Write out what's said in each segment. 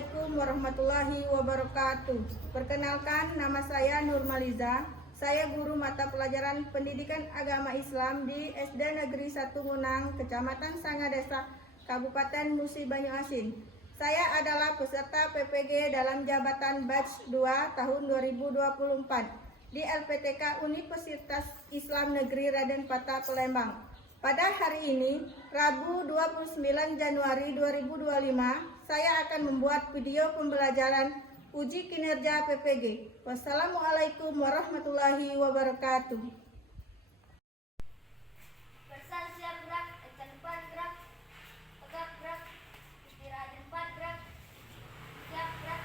Assalamualaikum warahmatullahi wabarakatuh. Perkenalkan, nama saya Nurmaliza. Saya guru mata pelajaran Pendidikan Agama Islam di SD Negeri 1 Munang, Kecamatan Sangadesa, Kabupaten Musi Banyuasin. Saya adalah peserta PPG dalam jabatan batch 2 tahun 2024 di LPTK Universitas Islam Negeri Raden Patah Palembang. Pada hari ini, Rabu 29 Januari 2025, saya akan membuat video pembelajaran uji kinerja PPG. Wassalamualaikum warahmatullahi wabarakatuh. Bersal siap gerak, kencang depan gerak, tegak gerak, istirahat di depan gerak, siap gerak.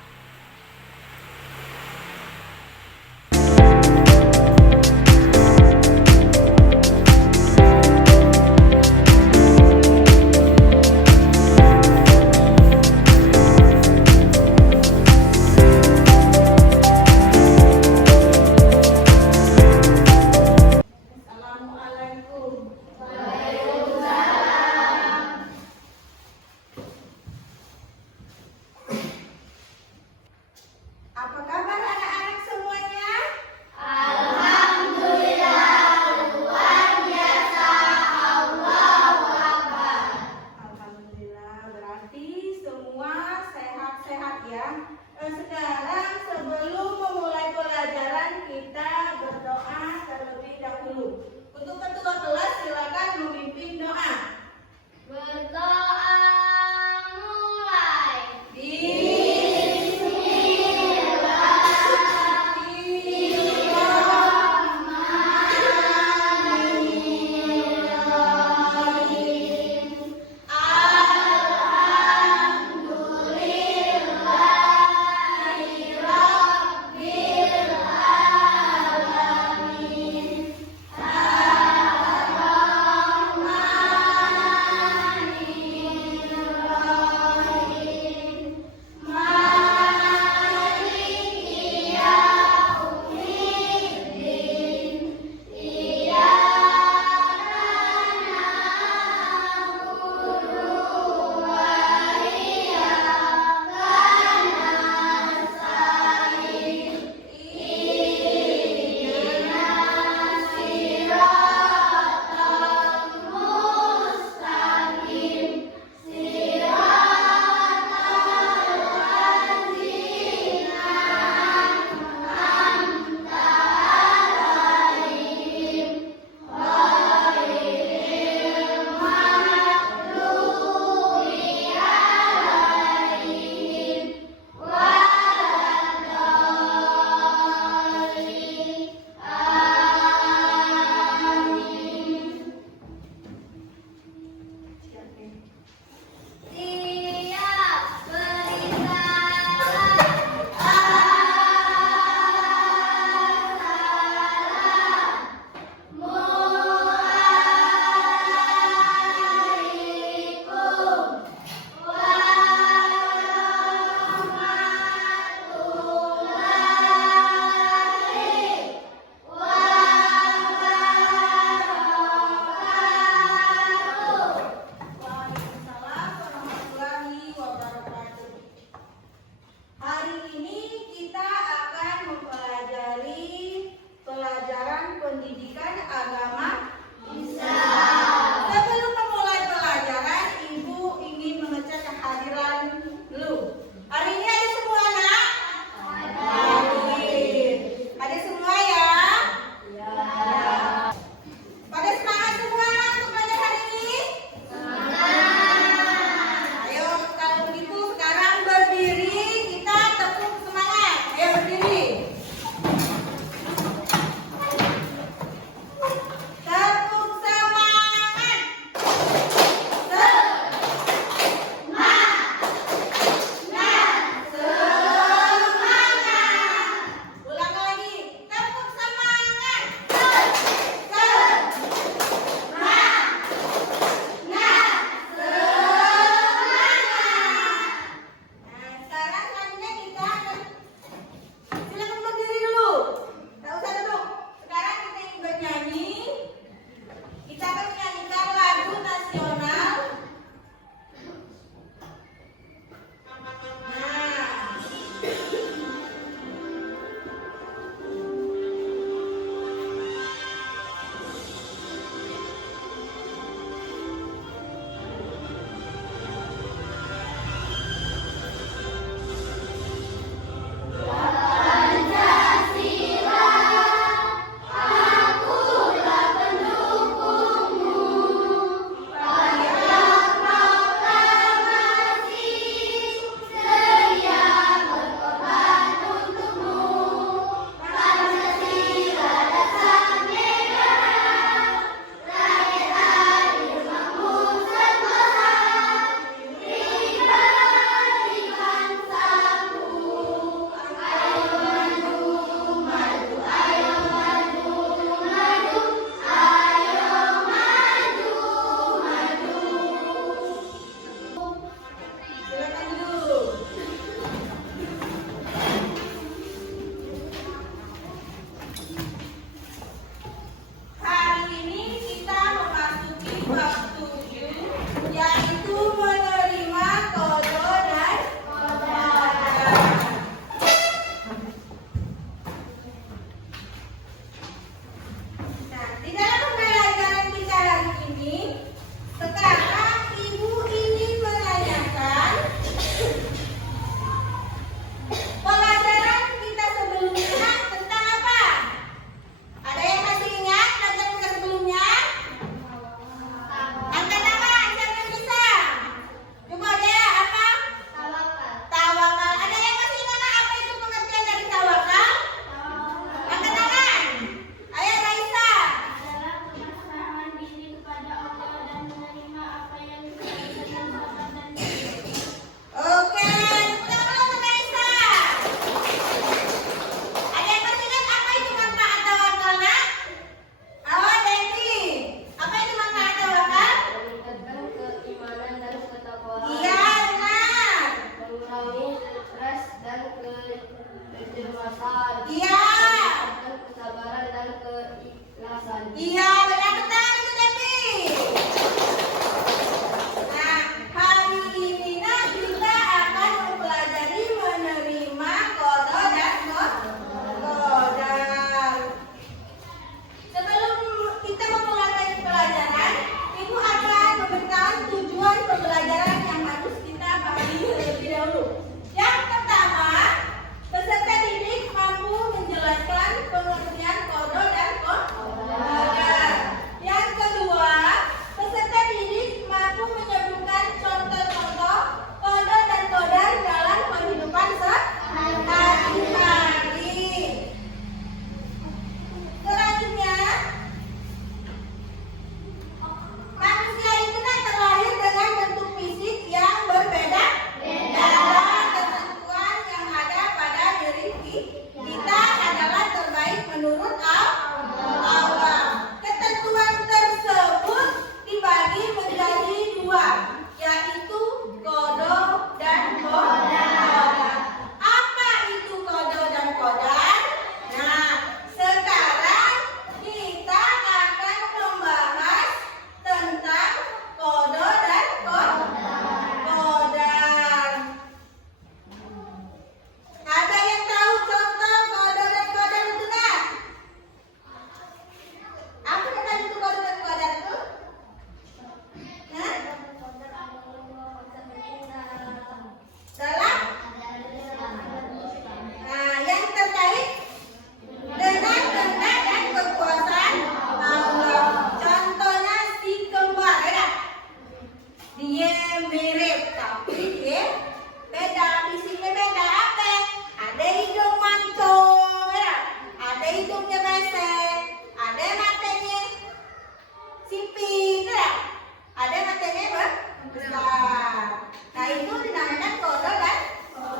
dinamakan kode dan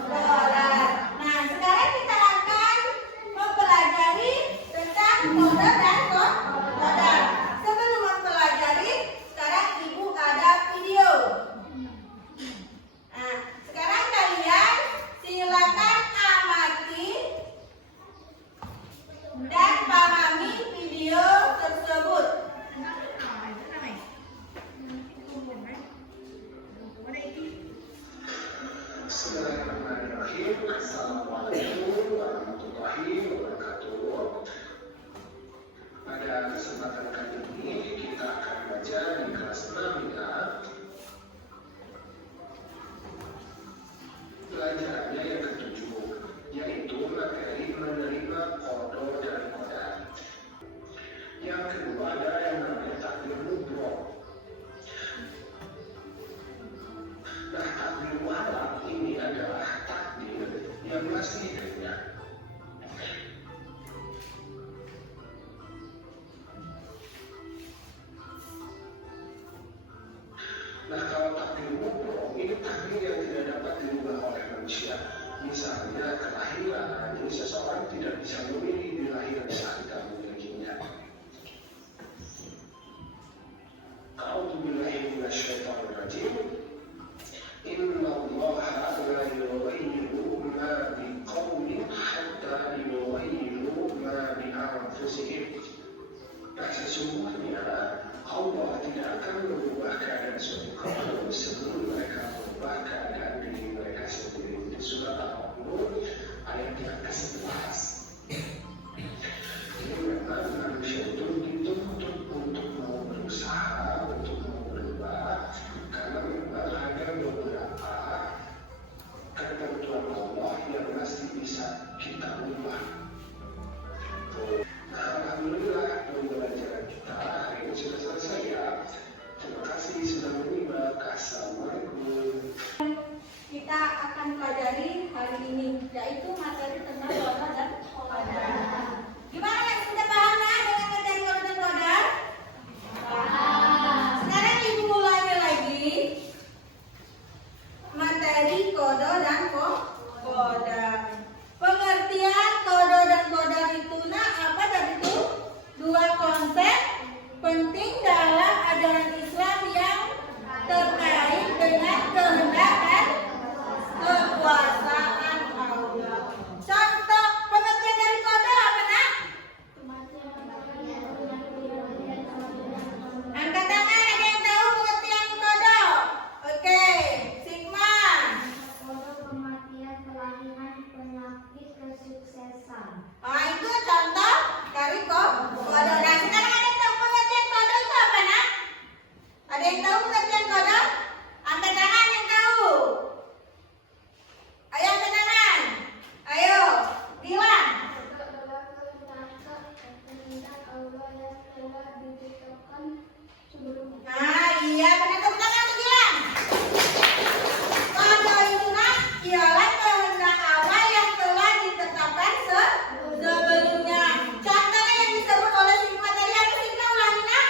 kodar. Nah, sekarang kita akan mempelajari tentang kode dan kodar. Sebelum mempelajari, sekarang Ibu ada video. Nah, sekarang kalian silakan amati dan pahami video tersebut. Bismillahirrahmanirrahim. Assalamualaikum warahmatullahi wabarakatuh. Pada kesempatan kali ini kita akan belajar di kelas 6 ya. Pelajarannya yang ketujuh, yaitu materi menerima kode dan kodar. Yang kedua ada yang namanya takdir mubrok. Nah, takdir muharram ini adalah takdir yang masih ringan. Nah, kalau takdir mubrok ini takdir yang tidak dapat dirubah oleh manusia. Misalnya kelahiran, jadi seseorang tidak bisa memilih dilahirkan saat tidak memilikinya. A'udzubillahi minasyaitonir rajim. Inna Allah la yughayyiru ma biqaumin hatta yughayyiru ma bi anfusihim. Nah, sesungguhnya Allah tidak akan mengubah keadaan suatu kaum sebelum mereka mengubah keadaan diri mereka sendiri. Di surat Al-Nur ayat yang ke-11. Jadi memang manusia itu dituntut untuk mau berusaha untuk mau berubah, karena memang ada beberapa ketentuan Allah yang masih bisa kita ubah. Nah, alhamdulillah pembelajaran kita hari ini sudah selesai ya. Terima kasih sudah menyimak. Assalamualaikum. Kita akan pelajari hari ini, yaitu materi tentang kode dan kodar. Gimana yang sudah paham nah dengan materi kode dan kodar? Sekarang Ibu mulai lagi materi kode dan kodar. Pengertian kode dan kodar itu apa tadi itu? Dua konsep penting dalam ajaran Islam yang terkait dengan kehendak dan kekuasaan Allah. Contoh pengertian dari kode apa nak? Angkat tangan, ada yang tahu pengertian kode? Oke, Sigma. Kode kematian, kelahiran, penyakit, kesuksesan. Itu contoh dari kode. Nah, sekarang ada yang tahu pengertian kode itu apa nak? Ada yang tahu pengertian kode? Angkat tangan yang tahu. Ayo angkat tangan. Ayo, Dilan. Kode adalah kehendak Allah yang telah ditetapkan sebelumnya. Nah, iya, benar tepuk tangan untuk Dilan. Kode itu nak ialah kehendak Allah yang telah ditetapkan sebelumnya. Contohnya yang disebut oleh Sigma tadi apa Sigma ulangi nak?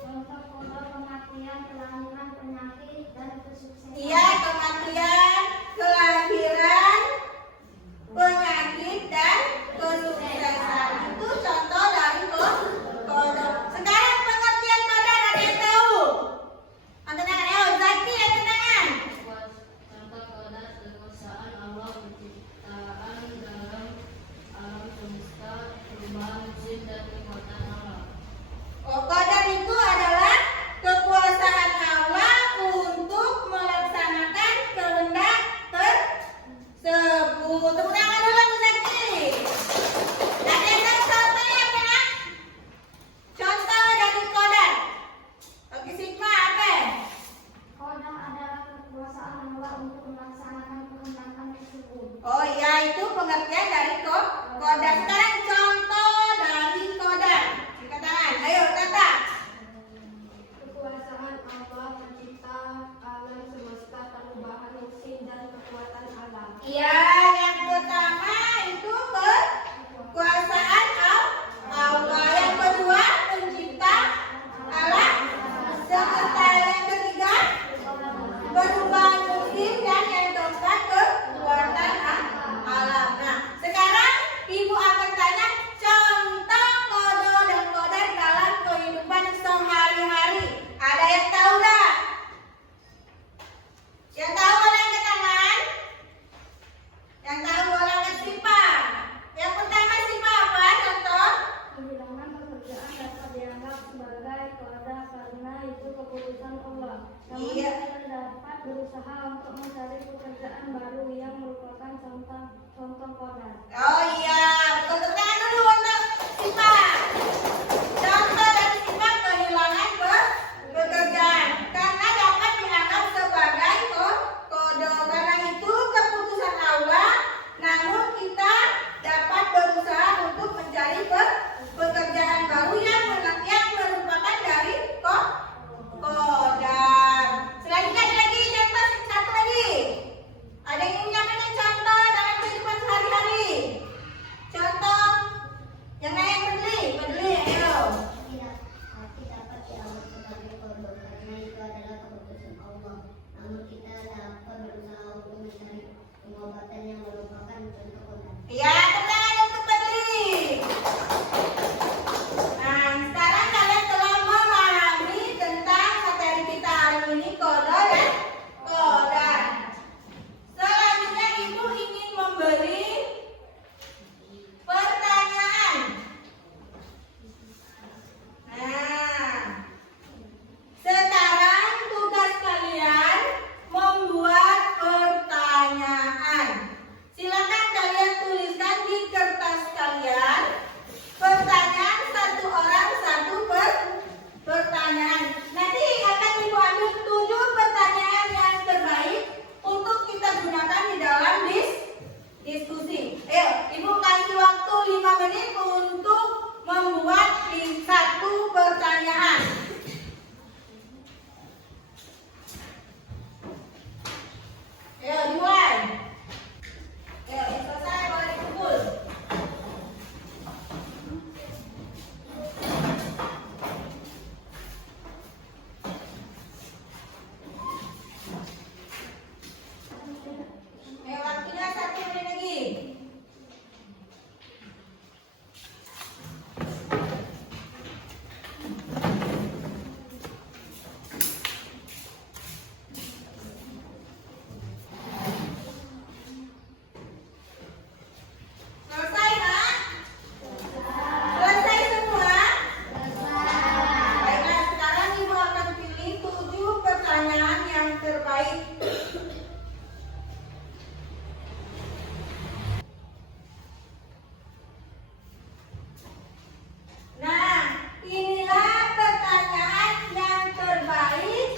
Contoh kode kematian, kelahiran, penyakit, dan kesuksesan. Iya, kematian, kelahiran, penyakit, dan kesuksesan. Itu contoh dari kode. Sekarang pengertian kode ada yang tahu? Angkat tangan, ayo Zaki angkat tangan. Contoh kode kekuasaan Allah penciptaan dalam alam semesta, perubahan jin dan kekuatan Allah. Kode itu adalah kekuasaan Allah untuk melaksanakan kehendak tersebut. Tepuk tangan dulu untuk Zaki. Ada yang tahu contohnya apa nak? Contoh dari kode. Oke Sigma apa? Kode adalah kekuasaan Allah untuk melaksanakan kehendak tersebut. Oh iya, itu pengertian dari kode. Sekarang contoh dari kode. Angkat tangan. Ayo Tata. Kekuasaan Allah pencipta alam semesta, perubahan mesin, dan kekuatan alam. Iya, yang pertama itu kekuasaan Allah. Yang kedua pencipta alam semesta. Yang ketiga perubahan mesin. berusaha untuk mencari pekerjaan baru yang merupakan contoh kodar. Oh iya, betul tangan dulu untuk sifat. Contoh dari sifat kehilangan pekerjaan karena dapat dianggap sebagai kode. Karena itu keputusan Allah, namun kita dapat berusaha untuk mencari pekerjaan baru yang merupakan dari kodar. Selanjutnya ada lagi contoh satu lagi. Ada yang ingin menyampaikan contoh dalam kehidupan sehari-hari? Contoh yang lain peduli, ayo. Tapi dapat dianggap sebagai kodar karena itu adalah keputusan Allah. Namun kita dapat berusaha untuk mencari pengobatan yang merupakan contoh kodar. Ya, tangan untuk peduli. Nah, sekarang kalian telah memahami tentang materi kita hari ini, kode dan kodar. Selanjutnya Ibu ingin memberi pertanyaan. Nah, sekarang tugas kalian membuat pertanyaan. Silakan kalian tuliskan di kertas kalian pertanyaan, satu orang satu pertanyaan. Nanti akan Ibu ambil 7 pertanyaan yang terbaik untuk kita gunakan di dalam diskusi. Ayo, Ibu kasih waktu 5 menit untuk membuat 1 pertanyaan. Ayo, dimulai. Ayo, selesai boleh dikumpul. Ayo, waktunya 1 menit lagi. Selesai, Nak? Selesai semua? Baiklah, sekarang Ibu akan pilih 7 pertanyaan yang terbaik. Nah, inilah pertanyaan yang terbaik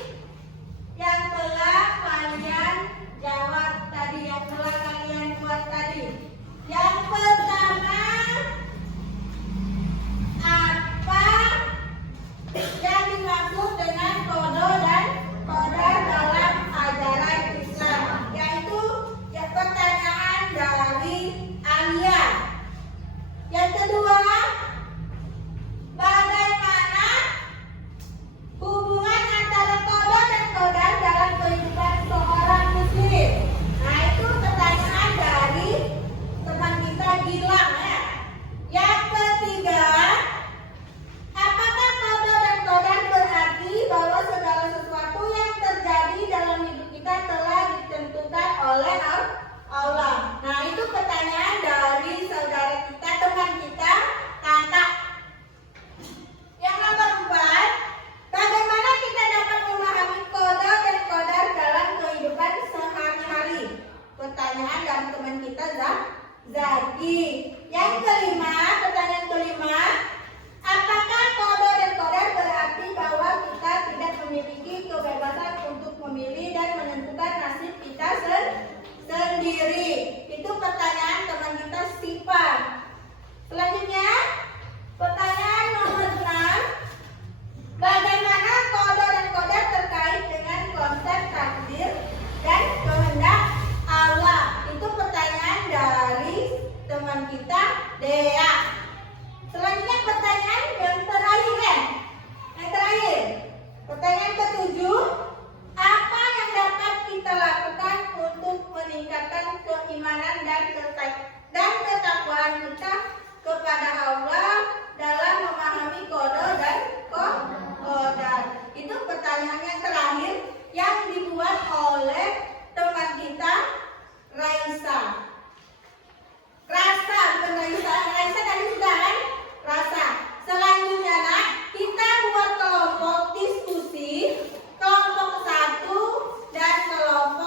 yang telah kalian jawab tadi, yang telah kalian buat tadi. Yang pertama, apa yang dimaksud dengan kode dan kodar dalam ajaran Islam? Yaitu pertanyaan dari Alia. Yang kedua, bagaimana hubungan antara kode dan kodar dalam kehidupan seorang muslim? Nah, itu pertanyaan dari teman kita Gilang ya. Yang ketiga, apakah kode dan kodar berarti bahwa segala sesuatu yang terjadi dalam hidup kita telah ditentukan oleh Allah? Nah, itu pertanyaan dari saudara kita, teman kita, Kakak. Yang nomor 4, bagaimana kita dapat memahami kode dan kodar dalam kehidupan sehari-hari? Pertanyaan dari teman kita Zaki. Yang kelima, pertanyaan kelima, apakah kode dan kodar berarti bahwa kita tidak memiliki kebebasan untuk memilih dan menentukan nasib kita sendiri? Itu pertanyaan teman kita Sipa. Selanjutnya, pertanyaan nomor 6, bagaimana kode dan kodar terkait dengan konsep takdir dan kehendak Allah? Itu pertanyaan dari teman kita Dea. Selanjutnya pertanyaan yang terakhir ya. Yang terakhir, pertanyaan ketujuh, apa yang dapat kita lakukan untuk meningkatkan keimanan dan ketakwaan kita kepada Allah dalam memahami kode dan kodar? Itu pertanyaan yang terakhir yang dibuat oleh teman kita Raisa. Rasa, bukan Raisa. Raisa tadi sudah kan? Rasa. Selanjutnya Nak, kita buat kelompok diskusi, kelompok 1 dan kelompok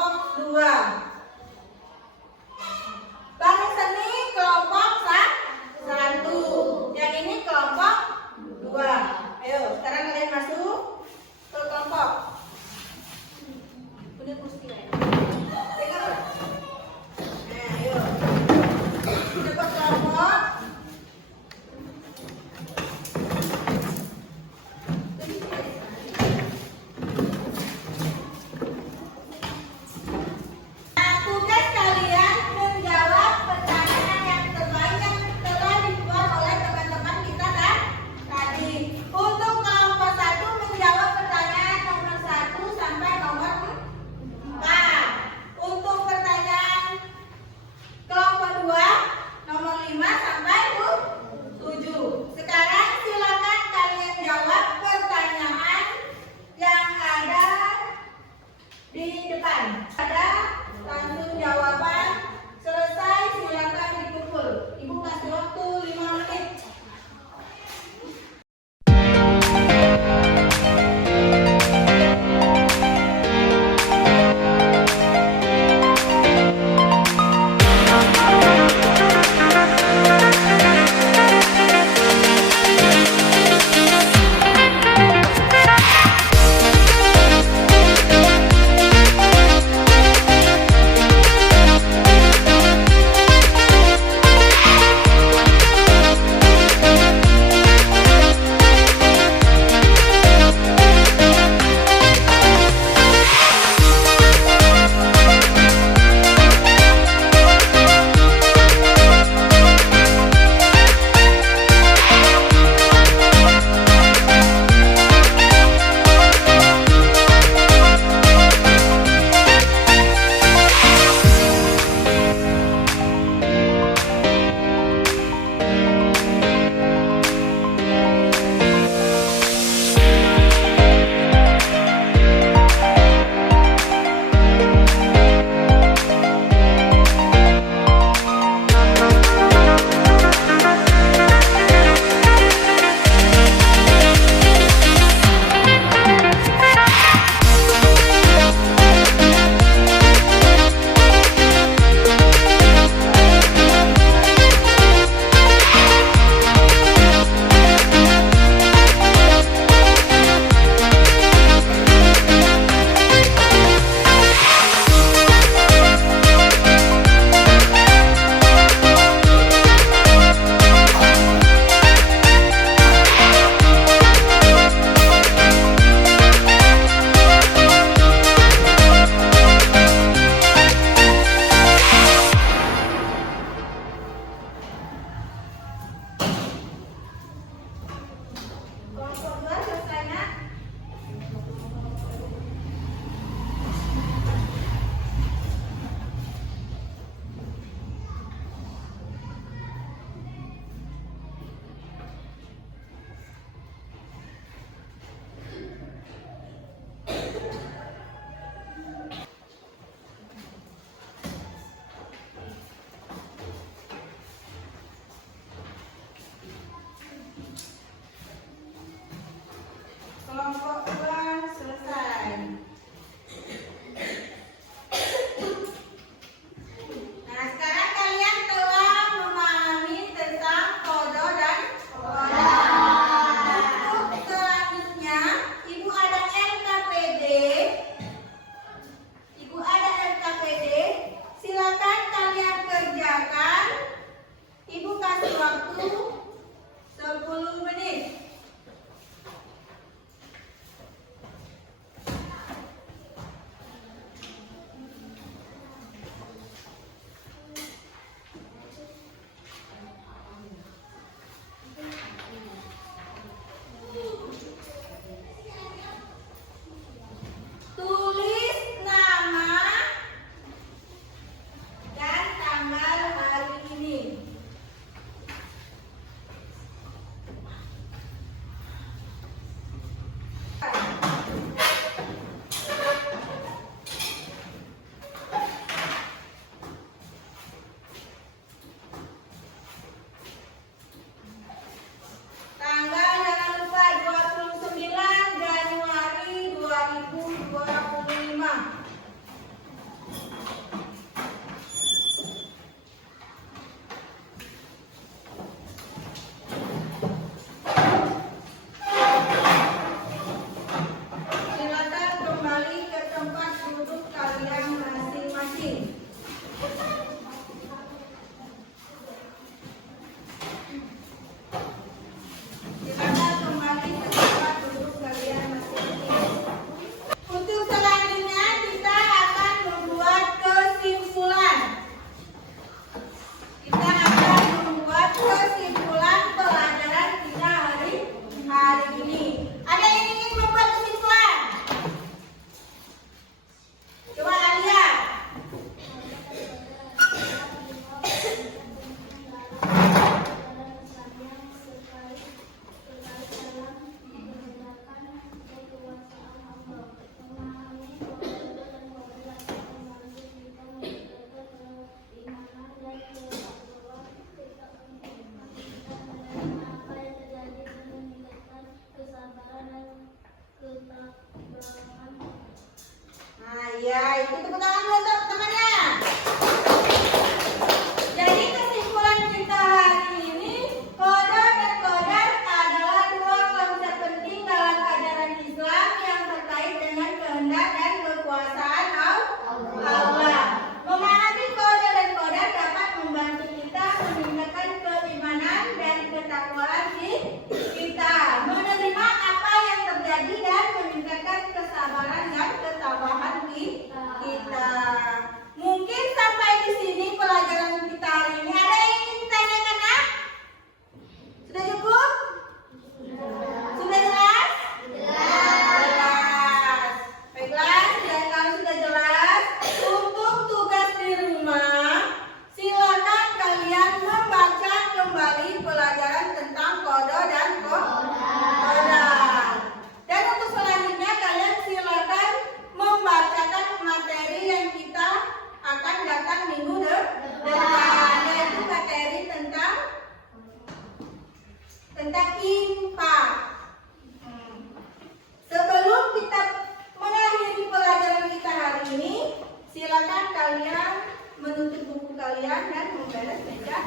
kalian menutup buku kalian dan memberes meja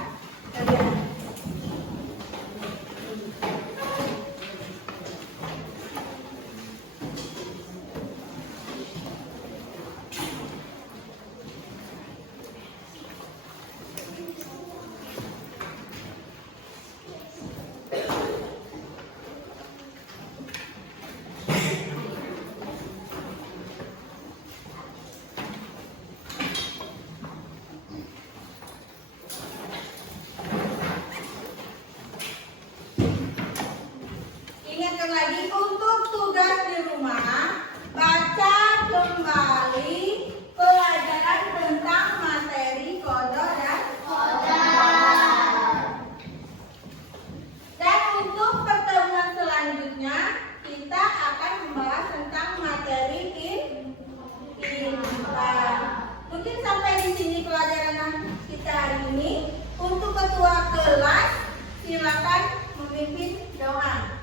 kalian. Ingatkan lagi untuk tugas di rumah, baca kembali pelajaran tentang materi kodok dan Dan untuk pertemuan selanjutnya kita akan membahas tentang materi kita. Mungkin sampai di sini pelajaran kita hari ini. Untuk ketua kelas silakan memimpin doa.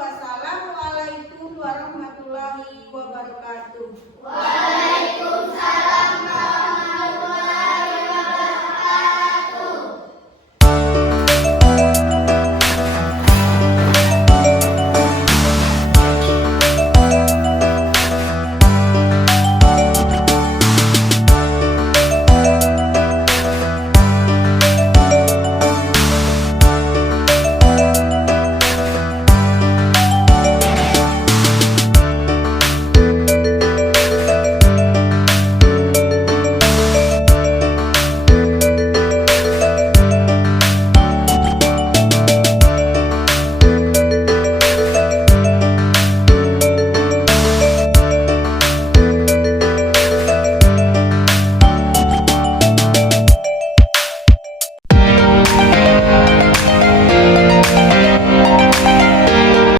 Wassalamualaikum warahmatullahi wabarakatuh.